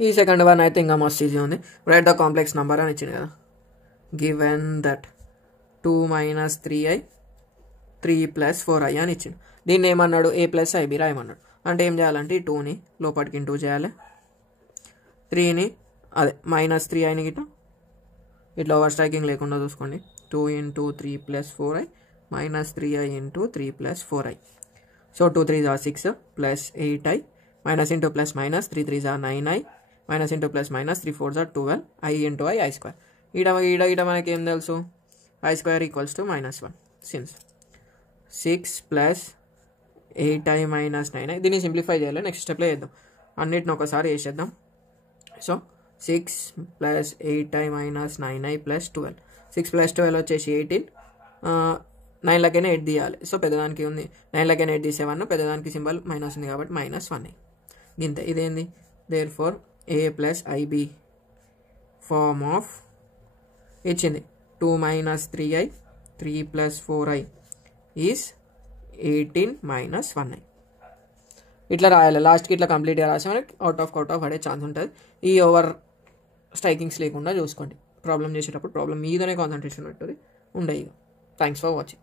ఈ second one అయితే ఇంకా మస్తు ఈజీ ఉంది. రైట్ ద కాంప్లెక్స్ నెంబర్ అని ఇచ్చింది కదా. గివెన్ దట్ 2 - 3i 3 + 4i అని ఇచ్చింది. దీన్ని ఏమన్నాడు, a + ib రాయమన్నాడు. అంటే ఏం చేయాలంటే ఈ 2ని లోపలికి ఇంటూ చేయాలి, 3ని అదే -3iని గిట్ట ఇట్లా ఓవర్ స్ట్రైకింగ్ లేకుండా చూసుకోండి. 2 × 3 + 4i -3i × 3 + 4i. So 2 3s are 6 + 8i minus into plus minus 3 3s are 9i minus into plus minus 3 4s are 12 I into I square. ఈడ మనకి ఏం తెలుసు, I square equals to -1. Since 6 + 8i - 9i దీన్ని simplify చేయాలి. Next స్టెప్లో చేద్దాం, అన్నిటిని ఒకసారి వేసేద్దాం. So 6 + 8i - 9i + 12. 6 + 12 వచ్చేసి 18. 9లకైనా 8 తీయాలి. సో పెద్దదానికి ఉంది 9లకైనా 8 తీసే 1, పెద్దదానికి సింబల్ మైనస్ ఉంది కాబట్టి -1. ఇంతే, ఇదేంది, there four a + ib form of ఇచ్చింది 2 - 3i 3 + 4i ఈజ్ 18 - 1i. ఇట్లా రాయాలి. లాస్ట్కి ఇట్లా కంప్లీట్గా రాసి మనకి అవుట్ ఆఫ్ పడే ఛాన్స్ ఉంటుంది. ఈ ఓవర్ స్ట్రైకింగ్స్ లేకుండా చూసుకోండి. ప్రాబ్లం చేసేటప్పుడు ప్రాబ్లం మీదనే కాన్సన్ట్రేషన్ పెట్టుది ఉండయి. Thanks for watching.